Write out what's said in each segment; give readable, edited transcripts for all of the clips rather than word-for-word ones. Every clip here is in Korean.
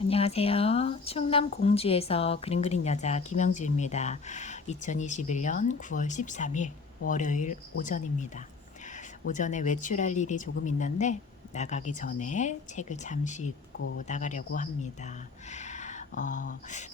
안녕하세요. 충남 공주에서 그림 그린 여자 김영주입니다. 2021년 9월 13일 월요일 오전입니다. 오전에 외출할 일이 조금 있는데 나가기 전에 책을 잠시 읽고 나가려고 합니다.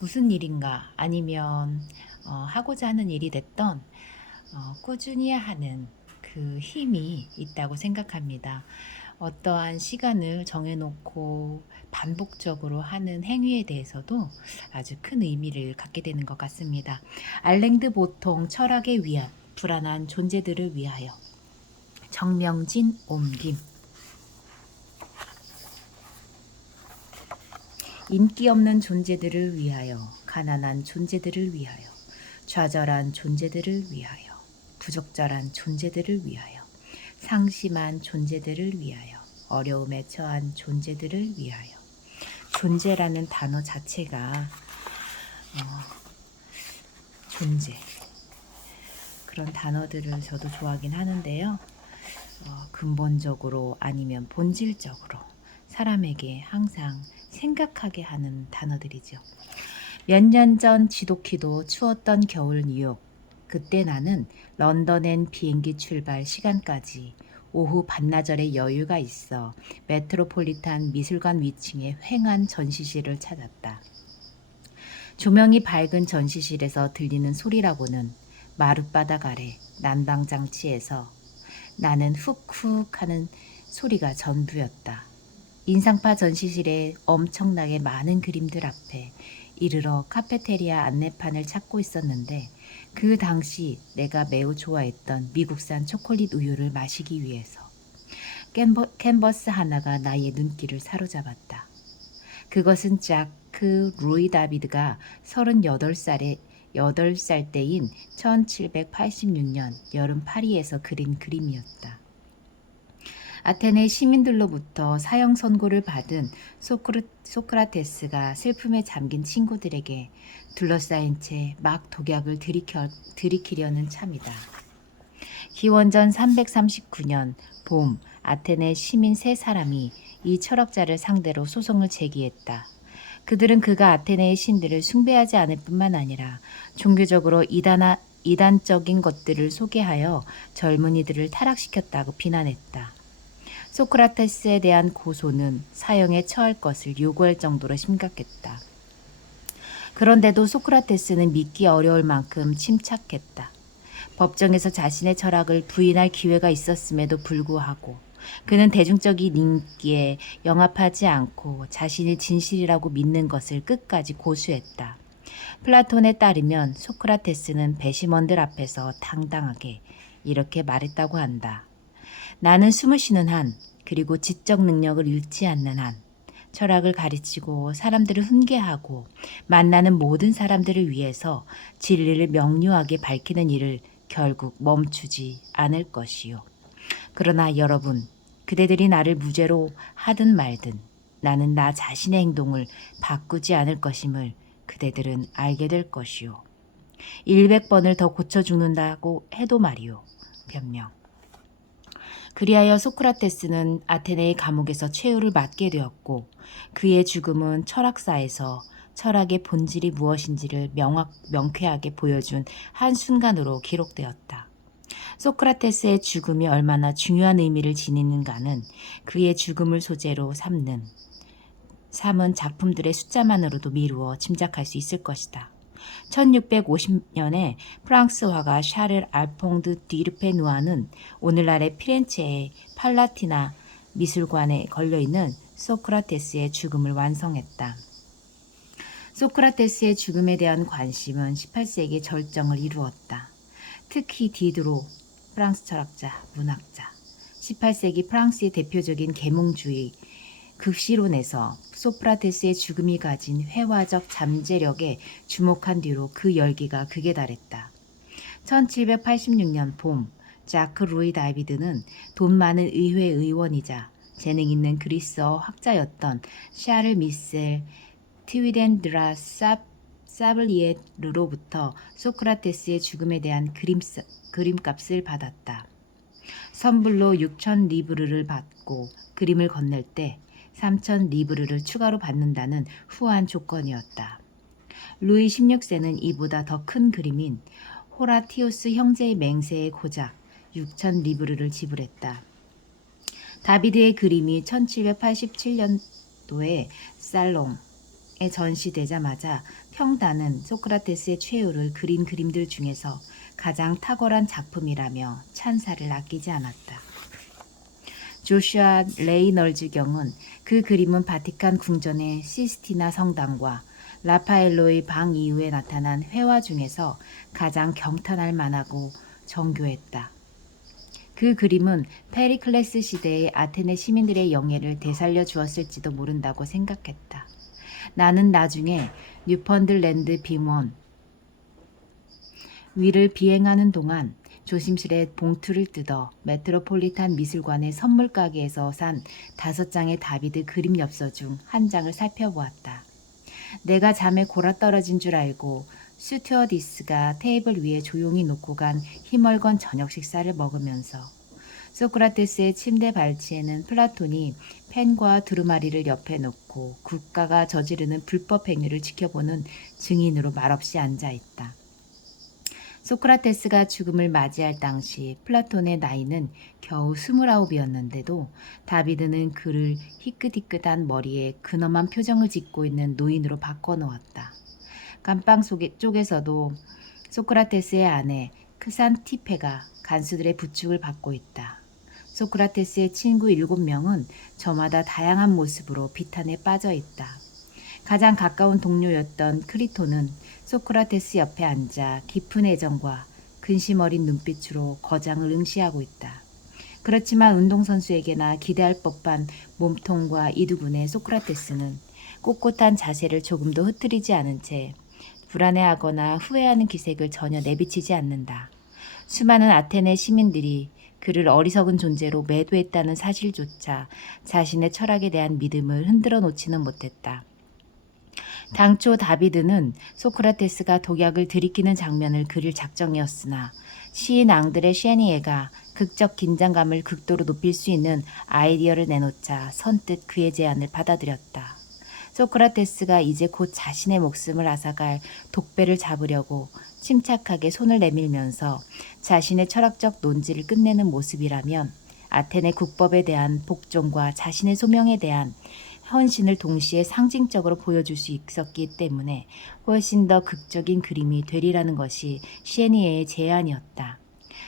무슨 일인가 아니면 하고자 하는 일이 됐던 꾸준히 하는 그 힘이 있다고 생각합니다. 어떠한 시간을 정해놓고 반복적으로 하는 행위에 대해서도 아주 큰 의미를 갖게 되는 것 같습니다. 알랭드 보통 철학의 위안, 불안한 존재들을 위하여. 정명진 옮김. 인기 없는 존재들을 위하여, 가난한 존재들을 위하여, 좌절한 존재들을 위하여, 부적절한 존재들을 위하여, 상심한 존재들을 위하여, 어려움에 처한 존재들을 위하여. 존재라는 단어 자체가 존재, 그런 단어들을 저도 좋아하긴 하는데요. 근본적으로 아니면 본질적으로 사람에게 항상 생각하게 하는 단어들이죠. 몇 년 전 지독히도 추웠던 겨울 뉴욕. 그때 나는 런던엔 비행기 출발 시간까지 오후 반나절의 여유가 있어 메트로폴리탄 미술관 위층의 횡한 전시실을 찾았다. 조명이 밝은 전시실에서 들리는 소리라고는 마룻바닥 아래 난방장치에서 나는 훅훅 하는 소리가 전부였다. 인상파 전시실에 엄청나게 많은 그림들 앞에 이르러 카페테리아 안내판을 찾고 있었는데 그 당시 내가 매우 좋아했던 미국산 초콜릿 우유를 마시기 위해서 캔버스 하나가 나의 눈길을 사로잡았다. 그것은 자크 루이 다비드가 38살 때인 1786년 여름 파리에서 그린 그림이었다. 아테네 시민들로부터 사형 선고를 받은 소크라테스가 슬픔에 잠긴 친구들에게 둘러싸인 채 막 독약을 들이키려는 참이다. 기원전 339년 봄 아테네 시민 세 사람이 이 철학자를 상대로 소송을 제기했다. 그들은 그가 아테네의 신들을 숭배하지 않을 뿐만 아니라 종교적으로 이단적인 것들을 소개하여 젊은이들을 타락시켰다고 비난했다. 소크라테스에 대한 고소는 사형에 처할 것을 요구할 정도로 심각했다. 그런데도 소크라테스는 믿기 어려울 만큼 침착했다. 법정에서 자신의 철학을 부인할 기회가 있었음에도 불구하고 그는 대중적인 인기에 영합하지 않고 자신이 진실이라고 믿는 것을 끝까지 고수했다. 플라톤에 따르면 소크라테스는 배심원들 앞에서 당당하게 이렇게 말했다고 한다. 나는 숨을 쉬는 한, 그리고 지적 능력을 잃지 않는 한, 철학을 가르치고 사람들을 훈계하고 만나는 모든 사람들을 위해서 진리를 명료하게 밝히는 일을 결국 멈추지 않을 것이요. 그러나 여러분, 그대들이 나를 무죄로 하든 말든 나는 나 자신의 행동을 바꾸지 않을 것임을 그대들은 알게 될 것이요. 100번을 더 고쳐 죽는다고 해도 말이요. 변명. 그리하여 소크라테스는 아테네의 감옥에서 최후를 맞게 되었고 그의 죽음은 철학사에서 철학의 본질이 무엇인지를 명쾌하게 보여준 한순간으로 기록되었다. 소크라테스의 죽음이 얼마나 중요한 의미를 지니는가는 그의 죽음을 소재로 삼은 작품들의 숫자만으로도 미루어 짐작할 수 있을 것이다. 1650년에 프랑스 화가 샤를 알퐁드 디르페누아는 오늘날의 피렌체의 팔라티나 미술관에 걸려있는 소크라테스의 죽음을 완성했다. 소크라테스의 죽음에 대한 관심은 18세기에 절정을 이루었다. 특히 디드로, 프랑스 철학자, 문학자, 18세기 프랑스의 대표적인 계몽주의 극시론에서 소크라테스의 죽음이 가진 회화적 잠재력에 주목한 뒤로 그 열기가 극에 달했다. 1786년 봄, 자크 루이 다비드는 돈 많은 의회 의원이자 재능 있는 그리스어 학자였던 샤를 미셀 트위덴드라 사블리에르로부터 소크라테스의 죽음에 대한 그림값을 받았다. 선불로 6,000 리브르를 받고 그림을 건넬 때 3천 리브르를 추가로 받는다는 후한 조건이었다. 루이 16세는 이보다 더 큰 그림인 호라티우스 형제의 맹세에 고작 6천 리브르를 지불했다. 다비드의 그림이 1787년도에 살롱에 전시되자마자 평단은 소크라테스의 최후를 그린 그림들 중에서 가장 탁월한 작품이라며 찬사를 아끼지 않았다. 조슈아 레이널즈 경은 그 그림은 바티칸 궁전의 시스티나 성당과 라파엘로의 방 이후에 나타난 회화 중에서 가장 경탄할 만하고 정교했다. 그 그림은 페리클레스 시대의 아테네 시민들의 영예를 되살려 주었을지도 모른다고 생각했다. 나는 나중에 뉴펀들랜드 빙원 위를 비행하는 동안 조심스레 봉투를 뜯어 메트로폴리탄 미술관의 선물 가게에서 산 5장의 다비드 그림 엽서 중 한 장을 살펴보았다. 내가 잠에 골아떨어진 줄 알고 스튜어디스가 테이블 위에 조용히 놓고 간 희멀건 저녁 식사를 먹으면서 소크라테스의 침대 발치에는 플라톤이 펜과 두루마리를 옆에 놓고 국가가 저지르는 불법 행위를 지켜보는 증인으로 말없이 앉아있다. 소크라테스가 죽음을 맞이할 당시 플라톤의 나이는 겨우 29이었는데도 다비드는 그를 희끗희끗한 머리에 근엄한 표정을 짓고 있는 노인으로 바꿔놓았다. 감방 쪽에서도 소크라테스의 아내 크산티페가 간수들의 부축을 받고 있다. 소크라테스의 친구 7명은 저마다 다양한 모습으로 비탄에 빠져 있다. 가장 가까운 동료였던 크리토는 소크라테스 옆에 앉아 깊은 애정과 근심 어린 눈빛으로 거장을 응시하고 있다. 그렇지만 운동선수에게나 기대할 법한 몸통과 이두근의 소크라테스는 꼿꼿한 자세를 조금도 흐트리지 않은 채 불안해하거나 후회하는 기색을 전혀 내비치지 않는다. 수많은 아테네 시민들이 그를 어리석은 존재로 매도했다는 사실조차 자신의 철학에 대한 믿음을 흔들어 놓지는 못했다. 당초 다비드는 소크라테스가 독약을 들이키는 장면을 그릴 작정이었으나 시인 앙드레 셰니에가 극적 긴장감을 극도로 높일 수 있는 아이디어를 내놓자 선뜻 그의 제안을 받아들였다. 소크라테스가 이제 곧 자신의 목숨을 앗아갈 독배를 잡으려고 침착하게 손을 내밀면서 자신의 철학적 논지를 끝내는 모습이라면 아테네 국법에 대한 복종과 자신의 소명에 대한 헌신을 동시에 상징적으로 보여줄 수 있었기 때문에 훨씬 더 극적인 그림이 되리라는 것이 시에니에의 제안이었다.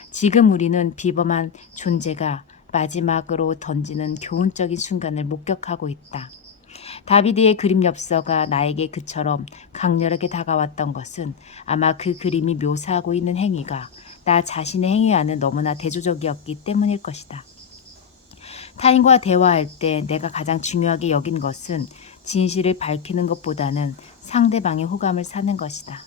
지금 우리는 비범한 존재가 마지막으로 던지는 교훈적인 순간을 목격하고 있다. 다비드의 그림 엽서가 나에게 그처럼 강렬하게 다가왔던 것은 아마 그 그림이 묘사하고 있는 행위가 나 자신의 행위와는 너무나 대조적이었기 때문일 것이다. 타인과 대화할 때 내가 가장 중요하게 여긴 것은 진실을 밝히는 것보다는 상대방의 호감을 사는 것이다.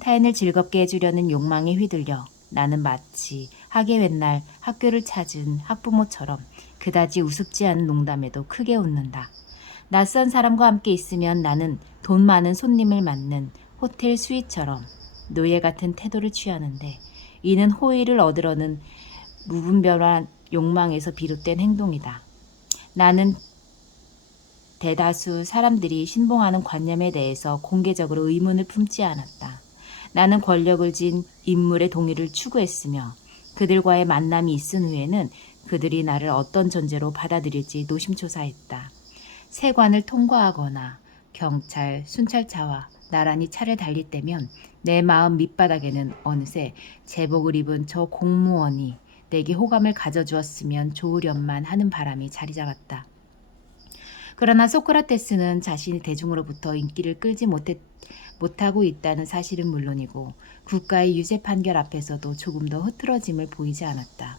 타인을 즐겁게 해주려는 욕망에 휘둘려 나는 마치 학예 웬날 학교를 찾은 학부모처럼 그다지 우습지 않은 농담에도 크게 웃는다. 낯선 사람과 함께 있으면 나는 돈 많은 손님을 맞는 호텔 스윗처럼 노예 같은 태도를 취하는데 이는 호의를 얻으려는 무분별한 욕망에서 비롯된 행동이다. 나는 대다수 사람들이 신봉하는 관념에 대해서 공개적으로 의문을 품지 않았다. 나는 권력을 진 인물의 동의를 추구했으며 그들과의 만남이 있은 후에는 그들이 나를 어떤 존재로 받아들일지 노심초사했다. 세관을 통과하거나 경찰, 순찰차와 나란히 차를 달릴 때면 내 마음 밑바닥에는 어느새 제복을 입은 저 공무원이 내게 호감을 가져주었으면 좋으련만 하는 바람이 자리 잡았다. 그러나 소크라테스는 자신이 대중으로부터 인기를 끌지 못하고 있다는 사실은 물론이고 국가의 유죄 판결 앞에서도 조금 더 흐트러짐을 보이지 않았다.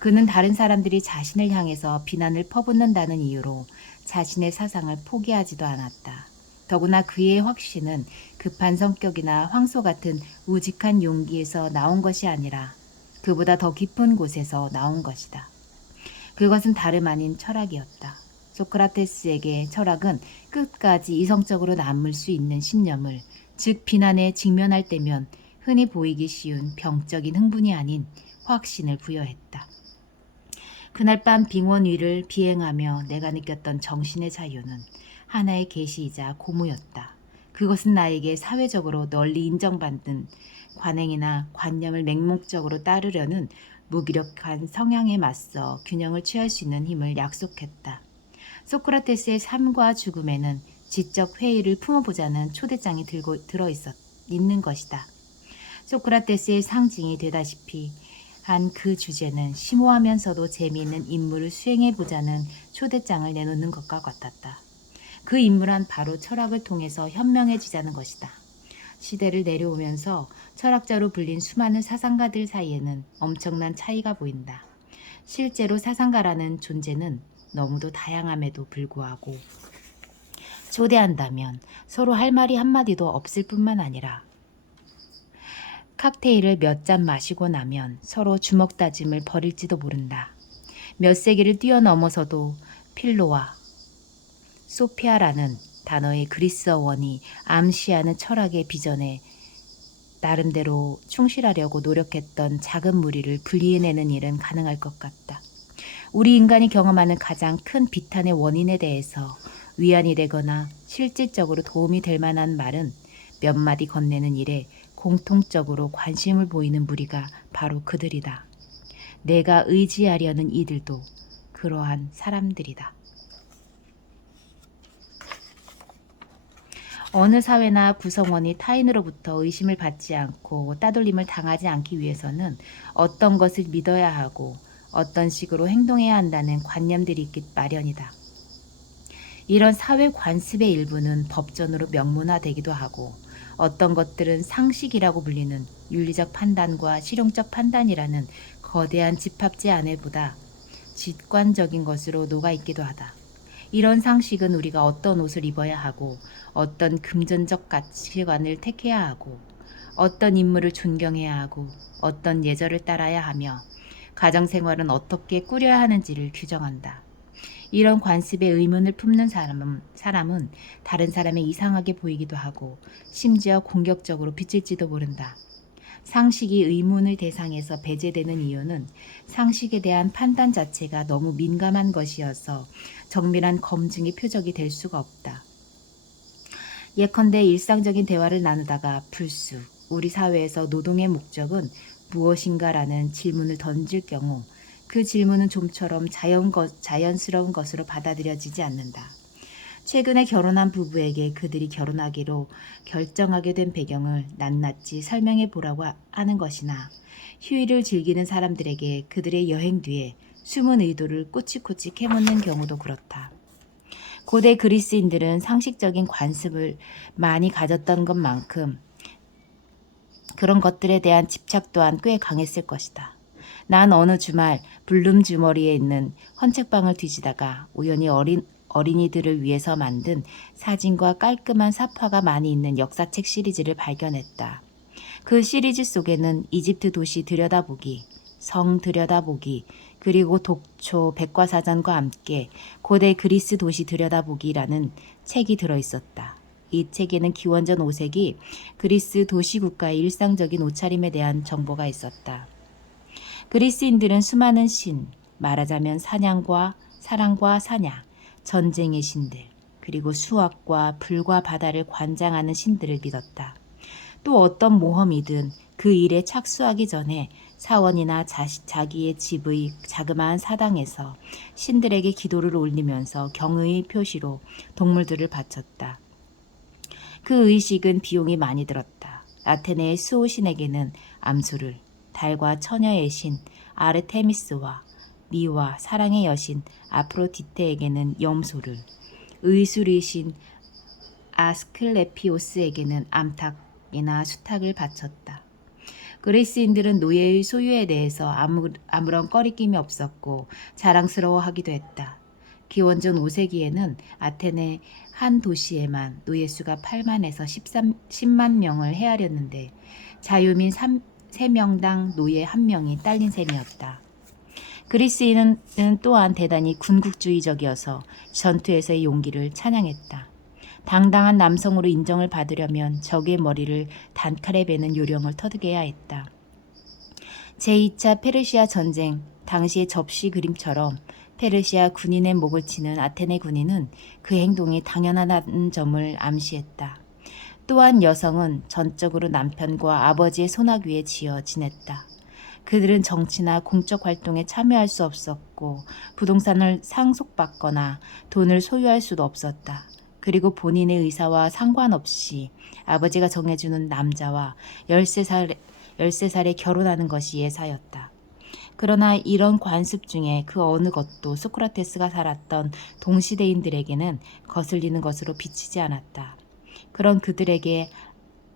그는 다른 사람들이 자신을 향해서 비난을 퍼붓는다는 이유로 자신의 사상을 포기하지도 않았다. 더구나 그의 확신은 급한 성격이나 황소 같은 우직한 용기에서 나온 것이 아니라 그보다 더 깊은 곳에서 나온 것이다. 그것은 다름 아닌 철학이었다. 소크라테스에게 철학은 끝까지 이성적으로 남을 수 있는 신념을, 즉 비난에 직면할 때면 흔히 보이기 쉬운 병적인 흥분이 아닌 확신을 부여했다. 그날 밤 빙원 위를 비행하며 내가 느꼈던 정신의 자유는 하나의 계시이자 고무였다. 그것은 나에게 사회적으로 널리 인정받는 관행이나 관념을 맹목적으로 따르려는 무기력한 성향에 맞서 균형을 취할 수 있는 힘을 약속했다. 소크라테스의 삶과 죽음에는 지적 회의를 품어보자는 초대장이 있는 것이다. 소크라테스의 상징이 되다시피 한 그 주제는 심오하면서도 재미있는 임무를 수행해보자는 초대장을 내놓는 것과 같았다. 그 임무란 바로 철학을 통해서 현명해지자는 것이다. 시대를 내려오면서 철학자로 불린 수많은 사상가들 사이에는 엄청난 차이가 보인다. 실제로 사상가라는 존재는 너무도 다양함에도 불구하고 초대한다면 서로 할 말이 한마디도 없을 뿐만 아니라 칵테일을 몇 잔 마시고 나면 서로 주먹 다짐을 벌일지도 모른다. 몇 세기를 뛰어넘어서도 필로와 소피아라는 단어의 그리스어 원이 암시하는 철학의 비전에 나름대로 충실하려고 노력했던 작은 무리를 분리해내는 일은 가능할 것 같다. 우리 인간이 경험하는 가장 큰 비탄의 원인에 대해서 위안이 되거나 실질적으로 도움이 될 만한 말은 몇 마디 건네는 일에 공통적으로 관심을 보이는 무리가 바로 그들이다. 내가 의지하려는 이들도 그러한 사람들이다. 어느 사회나 구성원이 타인으로부터 의심을 받지 않고 따돌림을 당하지 않기 위해서는 어떤 것을 믿어야 하고 어떤 식으로 행동해야 한다는 관념들이 있기 마련이다. 이런 사회 관습의 일부는 법전으로 명문화되기도 하고 어떤 것들은 상식이라고 불리는 윤리적 판단과 실용적 판단이라는 거대한 집합제 안에보다 직관적인 것으로 녹아있기도 하다. 이런 상식은 우리가 어떤 옷을 입어야 하고 어떤 금전적 가치관을 택해야 하고 어떤 인물을 존경해야 하고 어떤 예절을 따라야 하며 가정생활은 어떻게 꾸려야 하는지를 규정한다. 이런 관습에 의문을 품는 사람은 다른 사람에 이상하게 보이기도 하고 심지어 공격적으로 비칠지도 모른다. 상식이 의문의 대상에서 배제되는 이유는 상식에 대한 판단 자체가 너무 민감한 것이어서 정밀한 검증의 표적이 될 수가 없다. 예컨대 일상적인 대화를 나누다가 불쑥 우리 사회에서 노동의 목적은 무엇인가라는 질문을 던질 경우 그 질문은 좀처럼 자연스러운 것으로 받아들여지지 않는다. 최근에 결혼한 부부에게 그들이 결혼하기로 결정하게 된 배경을 낱낱이 설명해 보라고 하는 것이나 휴일을 즐기는 사람들에게 그들의 여행 뒤에 숨은 의도를 꼬치꼬치 캐묻는 경우도 그렇다. 고대 그리스인들은 상식적인 관습을 많이 가졌던 것만큼 그런 것들에 대한 집착 또한 꽤 강했을 것이다. 난 어느 주말 블룸 주머니에 있는 헌책방을 뒤지다가 우연히 어린이들을 위해서 만든 사진과 깔끔한 사파가 많이 있는 역사책 시리즈를 발견했다. 그 시리즈 속에는 이집트 도시 들여다보기, 성 들여다보기, 그리고 독초 백과사전과 함께 고대 그리스 도시 들여다보기라는 책이 들어있었다. 이 책에는 기원전 5세기 그리스 도시국가의 일상적인 옷차림에 대한 정보가 있었다. 그리스인들은 수많은 신, 말하자면 사냥과 사랑과 사냥, 전쟁의 신들, 그리고 수학과 불과 바다를 관장하는 신들을 믿었다. 또 어떤 모험이든 그 일에 착수하기 전에 사원이나 자기의 집의 자그마한 사당에서 신들에게 기도를 올리면서 경의의 표시로 동물들을 바쳤다. 그 의식은 비용이 많이 들었다. 아테네의 수호신에게는 암소를, 달과 처녀의 신 아르테미스와 미와 사랑의 여신 아프로디테에게는 염소를, 의술의 신 아스클레피오스에게는 암탉이나 수탉을 바쳤다. 그리스인들은 노예의 소유에 대해서 아무런 꺼리낌이 없었고 자랑스러워하기도 했다. 기원전 5세기에는 아테네 한 도시에만 노예수가 8만에서 10만 명을 헤아렸는데 자유민 3명당 노예 1명이 딸린 셈이었다. 그리스인은 또한 대단히 군국주의적이어서 전투에서의 용기를 찬양했다. 당당한 남성으로 인정을 받으려면 적의 머리를 단칼에 베는 요령을 터득해야 했다. 제2차 페르시아 전쟁 당시의 접시 그림처럼 페르시아 군인의 목을 치는 아테네 군인은 그 행동이 당연하다는 점을 암시했다. 또한 여성은 전적으로 남편과 아버지의 손아귀 위에 지어 지냈다. 그들은 정치나 공적 활동에 참여할 수 없었고 부동산을 상속받거나 돈을 소유할 수도 없었다. 그리고 본인의 의사와 상관없이 아버지가 정해주는 남자와 13살에 결혼하는 것이 예사였다. 그러나 이런 관습 중에 그 어느 것도 소크라테스가 살았던 동시대인들에게는 거슬리는 것으로 비치지 않았다. 그런 그들에게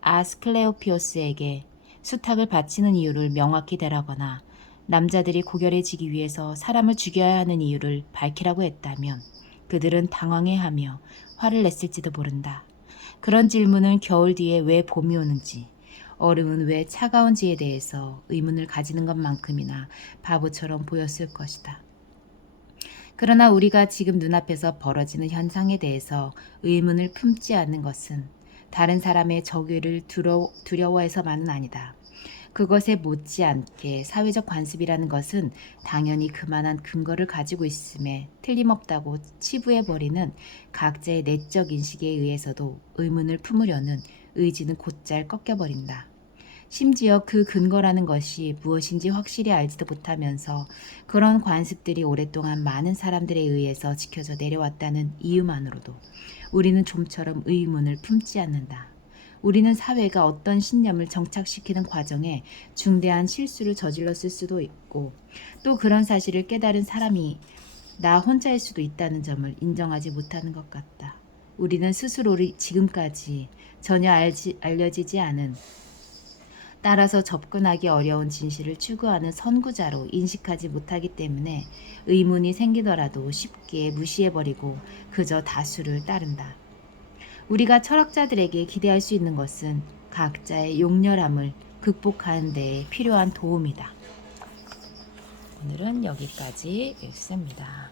아스클레오피오스에게 수탁을 바치는 이유를 명확히 대라거나 남자들이 고결해지기 위해서 사람을 죽여야 하는 이유를 밝히라고 했다면 그들은 당황해하며 화를 냈을지도 모른다. 그런 질문은 겨울 뒤에 왜 봄이 오는지, 얼음은 왜 차가운지에 대해서 의문을 가지는 것만큼이나 바보처럼 보였을 것이다. 그러나 우리가 지금 눈앞에서 벌어지는 현상에 대해서 의문을 품지 않는 것은 다른 사람의 적의를 두려워해서만은 아니다. 그것에 못지않게 사회적 관습이라는 것은 당연히 그만한 근거를 가지고 있음에 틀림없다고 치부해버리는 각자의 내적 인식에 의해서도 의문을 품으려는 의지는 곧잘 꺾여버린다. 심지어 그 근거라는 것이 무엇인지 확실히 알지도 못하면서 그런 관습들이 오랫동안 많은 사람들에 의해서 지켜져 내려왔다는 이유만으로도 우리는 좀처럼 의문을 품지 않는다. 우리는 사회가 어떤 신념을 정착시키는 과정에 중대한 실수를 저질렀을 수도 있고 또 그런 사실을 깨달은 사람이 나 혼자일 수도 있다는 점을 인정하지 못하는 것 같다. 우리는 스스로를 지금까지 전혀 알려지지 않은 따라서 접근하기 어려운 진실을 추구하는 선구자로 인식하지 못하기 때문에 의문이 생기더라도 쉽게 무시해버리고 그저 다수를 따른다. 우리가 철학자들에게 기대할 수 있는 것은 각자의 용렬함을 극복하는 데 필요한 도움이다. 오늘은 여기까지 읽습니다.